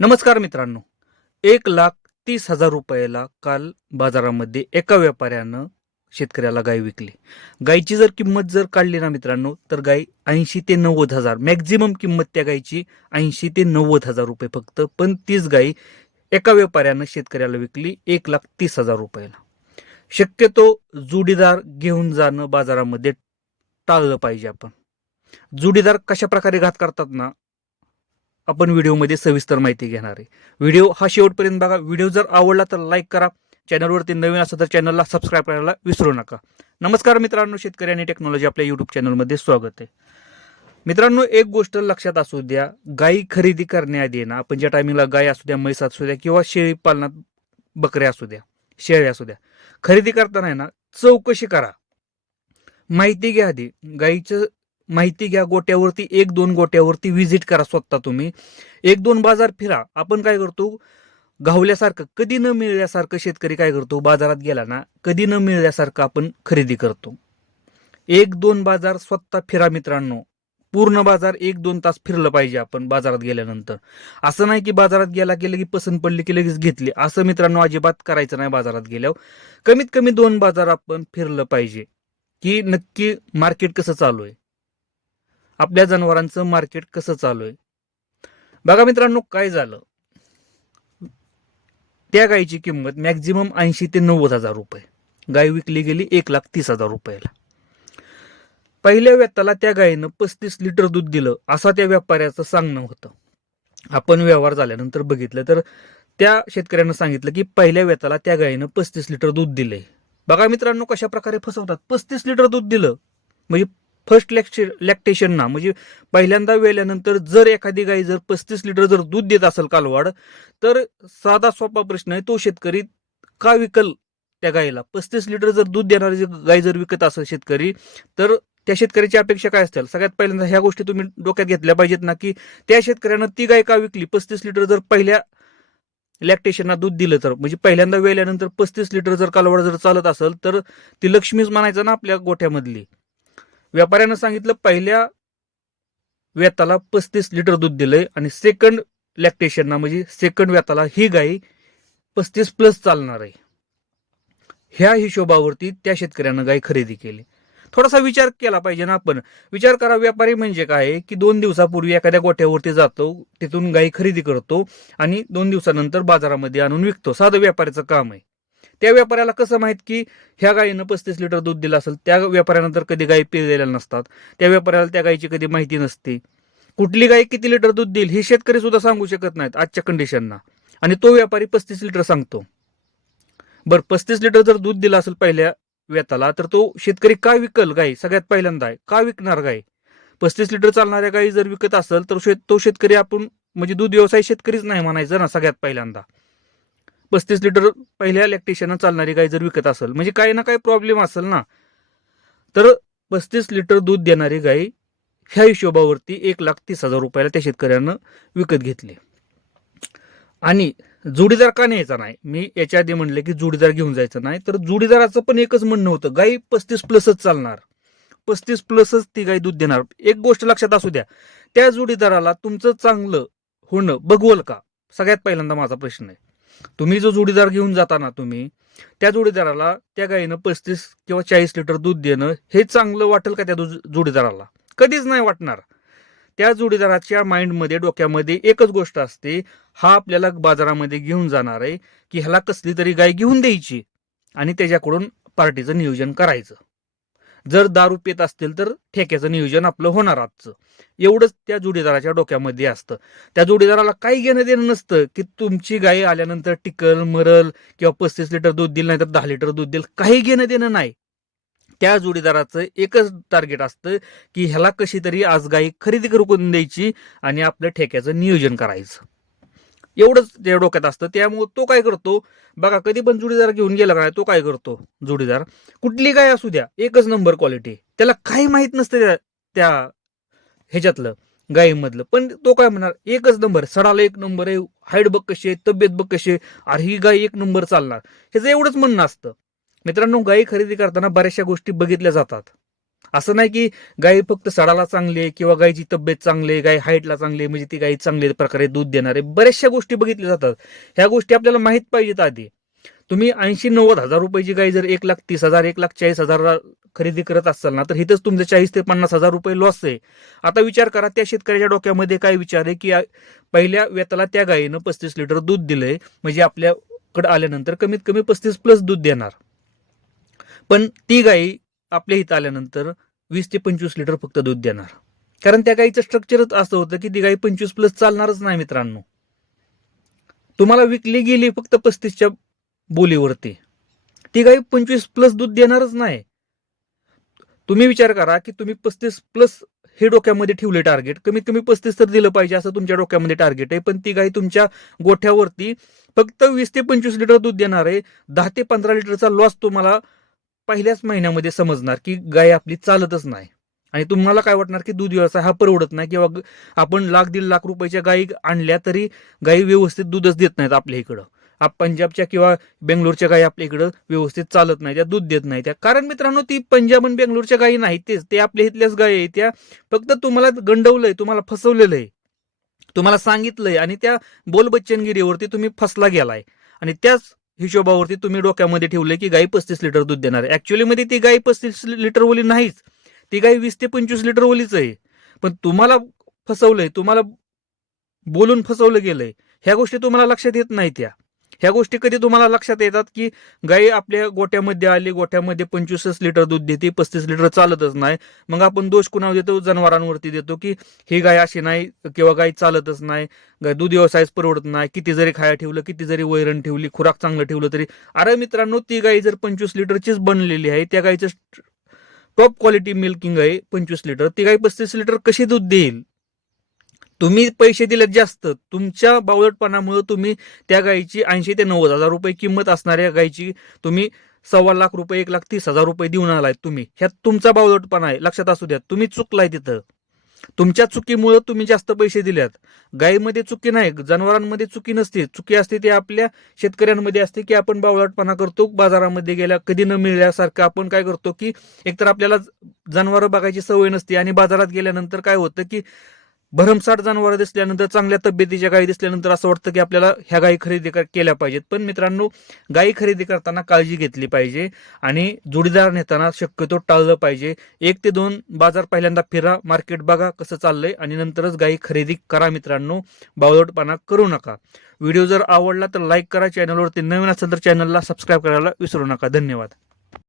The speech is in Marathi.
नमस्कार मित्रांनो. 1,30,000 रुपयाला काल बाजारामध्ये एका व्यापाऱ्यानं शेतकऱ्याला गाय विकली. गायची जर किंमत जर काढली ना मित्रांनो, तर गाय 80,000 ते 90,000 मॅक्झिमम किंमत त्या गायची 80,000 ते 90,000 रुपये फक्त. पण तीच गाय एका व्यापाऱ्यानं शेतकऱ्याला विकली 1,30,000 रुपयाला. शक्यतो जोडीदार घेऊन जाणं बाजारामध्ये टाळलं पाहिजे आपण. जोडीदार कशा प्रकारे घात करतात ना, आपण व्हिडिओमध्ये सविस्तर माहिती घेणार आहे. व्हिडिओ हा शेवटपर्यंत बघा. व्हिडिओ जर आवडला तर लाईक करा. चॅनलवरती नवीन असेल तर चॅनलला सबस्क्राईब करायला विसरू नका. नमस्कार मित्रांनो, शेतकरी आणि टेक्नॉलॉजी आपल्या युट्यूब चॅनलमध्ये स्वागत आहे. मित्रांनो, एक गोष्ट लक्षात असू द्या, गायी खरेदी करण्याआधी ना, आपण ज्या टायमिंगला गाय असू द्या, म्हैस असू द्या किंवा शेळी पालनात बकऱ्या असू द्या, शेळ्या असू द्या, खरेदी करताना आहे ना, चौकशी करा. माहिती घ्या आधी. गायीचं माहिती घ्या. गोट्यावरती 1-2 गोट्यावरती व्हिजिट करा स्वतः तुम्ही. 1-2 बाजार फिरा. आपण काय करतो, घावल्यासारखं कधी न मिळल्यासारखं शेतकरी काय करतो, बाजारात गेला ना कधी न मिळल्यासारखं आपण खरेदी करतो. 1-2 बाजार स्वतः फिरा मित्रांनो. पूर्ण बाजार 1-2 तास फिरलं पाहिजे आपण बाजारात गेल्यानंतर. असं नाही की बाजारात गेला की लगेच पसंत पडली की लगेच घेतली. असं मित्रांनो अजिबात करायचं नाही. बाजारात गेल्यावर कमीत कमी 2 बाजार आपण फिरलं पाहिजे की नक्की मार्केट कसं चालू आहे, आपल्या जनावरांचं मार्केट कसं चालू आहे. बघा मित्रांनो, काय झालं, त्या गायीची किंमत मॅक्झिमम 80,000 ते 90,000 रुपये. गाय विकली गेली 1,30,000 रुपयाला. पहिल्या व्यताला त्या गायीनं 35 लिटर दूध दिलं असं त्या व्यापाऱ्याचं सांगणं होतं. आपण व्यवहार झाल्यानंतर बघितलं तर त्या शेतकऱ्यानं सांगितलं की पहिल्या व्यताला त्या गायीनं 35 लिटर दूध दिलंय. बघा मित्रांनो कशा प्रकारे फसवतात. 35 लिटर दूध दिलं म्हणजे फर्स्ट लॅक्टेशन ना, म्हणजे पहिल्यांदा वेल्यानंतर जर एखादी गाय जर 35 लिटर जर दूध देत असेल कालवाड, तर साधा सोपा प्रश्न आहे, तो शेतकरी का विकल त्या गायीला? 35 लिटर जर दूध देणारी गाय जर विकत असेल शेतकरी, तर त्या शेतकऱ्याची अपेक्षा काय असतील? सगळ्यात पहिल्यांदा ह्या गोष्टी तुम्ही डोक्यात घेतल्या पाहिजेत ना, की त्या शेतकऱ्यानं ती गाय का विकली? 35 लिटर जर पहिल्या लॅक्टेशनला दूध दिलं तर, म्हणजे पहिल्यांदा वेल्यानंतर 35 लिटर जर कालवड जर चालत असेल तर ती लक्ष्मीच म्हणायचं ना आपल्या गोठ्यामधली. व्यापाऱ्यानं सांगितलं पहिल्या व्यताला 35 लिटर दूध दिलंय आणि सेकंड लॅक्टेशनना म्हणजे सेकंड व्यताला ही गाय 35+ चालणार आहे. ह्या हिशोबावरती त्या शेतकऱ्यानं गाय खरेदी केली. थोडासा विचार केला पाहिजे ना आपण. विचार करा, व्यापारी म्हणजे काय की 2 दिवसापूर्वी एखाद्या गोठ्यावरती जातो, तिथून गाय खरेदी करतो आणि 2 दिवसानंतर बाजारामध्ये आणून विकतो. साधं व्यापाऱ्याचं काम आहे. त्या व्यापाऱ्याला कसं माहित की ह्या गायीनं 35 लिटर दूध दिलं असेल? त्या व्यापाऱ्यानंतर कधी गायी पिळलेल्या नसतात. त्या व्यापाऱ्याला त्या गायीची कधी माहिती नसते. कुठली गाय किती लिटर दूध देईल हे शेतकरी सुद्धा सांगू शकत नाहीत आजच्या कंडिशनना. आणि तो व्यापारी 35 लिटर सांगतो. बरं, 35 लिटर जर दूध दिलं असेल पहिल्या व्यताला, तर तो शेतकरी का विकल गाय? सगळ्यात पहिल्यांदा आहे का विकणार गाय? 35 लिटर चालणाऱ्या गायी जर विकत असेल तर तो शेतकरी आपण म्हणजे दूध व्यवसाय शेतकरीच नाही म्हणायचं ना. सगळ्यात पहिल्यांदा 35 लिटर पहिल्या लॅक्टेशन चालणारी गाय जर विकत असेल म्हणजे काही ना काही प्रॉब्लेम असेल ना. तर 35 लिटर दूध देणारी गाय ह्या हिशोबावरती 1,30,000 रुपयाला त्या शेतकऱ्यानं विकत घेतली. आणि जोडीदार का न्यायचा नाही? मी याच्या आधी म्हणले की जोडीदार घेऊन जायचं नाही. तर जोडीदाराचं पण एकच म्हणणं होतं, गाय 35+ चालणार, 35+ ती गाय दूध देणार. एक गोष्ट लक्षात असू द्या, त्या जोडीदाराला तुमचं चांगलं होणं बघवल का? सगळ्यात पहिल्यांदा माझा प्रश्न आहे. तुम्ही जो जोडीदार घेऊन जाता ना, तुम्ही त्या जोडीदाराला त्या गायीनं 35 किंवा 40 लिटर दूध देणं हे चांगलं वाटेल का त्या जोडीदाराला? कधीच नाही वाटणार. त्या जोडीदाराच्या माइंडमध्ये, डोक्यामध्ये एकच गोष्ट असते, हा आपल्याला बाजारामध्ये घेऊन जाणार आहे की ह्याला कसली तरी गाय घेऊन द्यायची आणि त्याच्याकडून पार्टीचं नियोजन करायचं. जर दारू पित असतील तर ठेक्याचं नियोजन आपलं होणार आजचं. एवढंच त्या जोडीदाराच्या डोक्यामध्ये असतं. त्या जोडीदाराला काही घेणं देणं नसतं की तुमची गाय आल्यानंतर टिकल मरल किंवा 35 लिटर दूध दिलं नाही तर 10 लिटर दूध देईल, काही घेणं देणं नाही. त्या जोडीदाराचं एकच टार्गेट असतं की ह्याला कशी तरी आज गाय खरेदी करून द्यायची आणि आपल्या ठेक्याचं नियोजन करायचं. एवढंच त्या डोक्यात असतं. त्यामुळे तो काय करतो बघा, कधी पण जोडीदार घेऊन गेला काय, तो काय करतो जोडीदार, कुठली गाय असू द्या, एकच नंबर क्वालिटी, त्याला काही माहित नसतं त्या ह्याच्यातलं गायीमधलं, पण तो काय म्हणणार, एकच नंबर, सडाला 1 नंबर आहे, हाईट बघ कशी आहे, तब्येत बघ कशी आहे, अरे ही गाय 1 नंबर चालणार. ह्याचं एवढंच म्हणणं असतं. मित्रांनो, गायी खरेदी करताना बऱ्याचशा गोष्टी बघितल्या जातात. असं नाही की गाय फक्त सडाला चांगली आहे किंवा गायची तब्येत चांगली आहे, गाय हाईटला चांगली आहे म्हणजे ती गाय चांगल्या प्रकारे दूध देणार आहे. बऱ्याचशा गोष्टी बघितल्या जातात. ह्या गोष्टी आपल्याला माहित पाहिजेत आधी. तुम्ही 80-90 हजार रुपयाची गाय जर 1,30,000 1,40,000 खरेदी करत असाल ना, तर इथंच तुमचं 40,000 ते 50,000 रुपये लॉस आहे. आता विचार करा त्या शेतकऱ्याच्या डोक्यामध्ये काय विचार आहे की पहिल्या वेताला त्या गायीनं 35 लिटर दूध दिलंय म्हणजे आपल्याकडे आल्यानंतर कमीत कमी 35 प्लस दूध देणार. पण ती गायी आपल्या इथं आल्यानंतर 20 ते 25 लिटर फक्त दूध देणार. कारण त्या गायीचं स्ट्रक्चरच असं होतं की ती गायी 25 प्लस चालणारच नाही मित्रांनो. तुम्हाला विकली गेली फक्त 35च्या बोलीवरती, ती गाय 25 प्लस दूध देणारच नाही. तुम्ही विचार करा की तुम्ही 35 प्लस हे डोक्यामध्ये ठेवले टार्गेट, कमीत कमी 35 तर दिलं पाहिजे असं तुमच्या डोक्यामध्ये टार्गेट आहे. पण ती गाय तुमच्या गोठ्यावरती फक्त 20 ते 25 लिटर दूध देणार आहे. 10 ते 15 लिटरचा लॉस तुम्हाला पहिल्याच महिन्यामध्ये समजणार की गाय आपली चालतच नाही. आणि तुम्हाला काय वाटणार की दूध व्यवसाय हा परवडत नाही किंवा आपण 1,00,000-1,50,000 रुपयाच्या गायी आणल्या तरी गायी व्यवस्थित दूधच देत नाहीत आपल्या इकडं. पंजाबच्या किंवा बेंगलोरच्या गायी आपल्या इकडं व्यवस्थित चालत नाही, त्या दूध देत नाही त्या. कारण मित्रांनो ती पंजाब आणि बेंगलोरच्या गायी नाहीत, ते आपल्या इथल्याच गायी आहेत. त्या फक्त तुम्हाला गंडवलंय, तुम्हाला फसवलेलं आहे, तुम्हाला सांगितलंय आणि त्या बोलबच्चनगिरीवरती तुम्ही फसला गेलाय. आणि त्याच हिशोबावरती तुम्ही डोक्यामध्ये ठेवलंय की गाय 35 लिटर दूध देणार आहे. ऍक्च्युअली मध्ये ती गाय 35 लिटर ओली नाहीच, ती गाय 20 ते 25 लिटर ओलीच आहे. पण तुम्हाला फसवलंय, तुम्हाला बोलून फसवलं गेलंय. ह्या गोष्टी तुम्हाला लक्षात येत नाही. ह्या गोष्टी कधी तुम्हाला लक्षात येतात की गाय आपल्या गोठ्यामध्ये आली, गोठ्यामध्ये 25 लिटर दूध देते, 35 लिटर चालतच नाही. मग आपण दोष कुणावर देतो? जनावरांवरती देतो की ही गाय अशी नाही किंवा गाय चालतच नाही, दूध व्यवसायच परवडत नाही, किती जरी खाया ठेवलं, किती जरी वैरण ठेवली, खुराक चांगलं ठेवलं तरी. अरे मित्रांनो, ती गाय जर 25 लिटरचीच बनलेली आहे, त्या गायचं टॉप क्वालिटी मिल्किंग आहे 25 लिटर, ती गाय 35 लिटर कशी दूध देईल? तुम्ही पैसे दिलेत जास्त, तुमच्या बावळटपणामुळे तुम्ही त्या गायीची 80,000 ते 90,000 रुपये किंमत असणाऱ्या गायीची तुम्ही 1,25,000 रुपये 1,30,000 रुपये देऊन आलाय. तुम्ही ह्यात तुमचा बावळटपणा आहे, लक्षात असू द्या. तुम्ही चुकलाय तिथं, तुमच्या चुकीमुळे तुम्ही जास्त पैसे दिल्यात. गायीमध्ये चुकी नाही, जनावरांमध्ये चुकी नसते. चुकी असते ते आपल्या शेतकऱ्यांमध्ये असते की आपण बावळटपणा करतो. बाजारामध्ये गेल्या कधी न मिळल्यासारखं आपण काय करतो की एकतर आपल्याला जनावरं बघायची सवय नसते आणि बाजारात गेल्यानंतर काय होतं की भरमसाठ जनावरं दिसल्यानंतर, चांगल्या तब्येतीच्या गायी दिसल्यानंतर असं वाटतं की आपल्याला ह्या गायी खरेदी केल्या पाहिजेत. पण मित्रांनो, गायी खरेदी करताना काळजी घेतली पाहिजे आणि जोडीदार नेताना शक्यतो टाळलं पाहिजे. 1 ते 2 बाजार पहिल्यांदा फिरा, मार्केट बघा कसं चाललंय आणि नंतरच गायी खरेदी करा मित्रांनो. बावळटपणा करू नका. व्हिडिओ जर आवडला तर लाईक करा. चॅनलवरती नवीन असेल तर चॅनलला सबस्क्राईब करायला विसरू नका. धन्यवाद.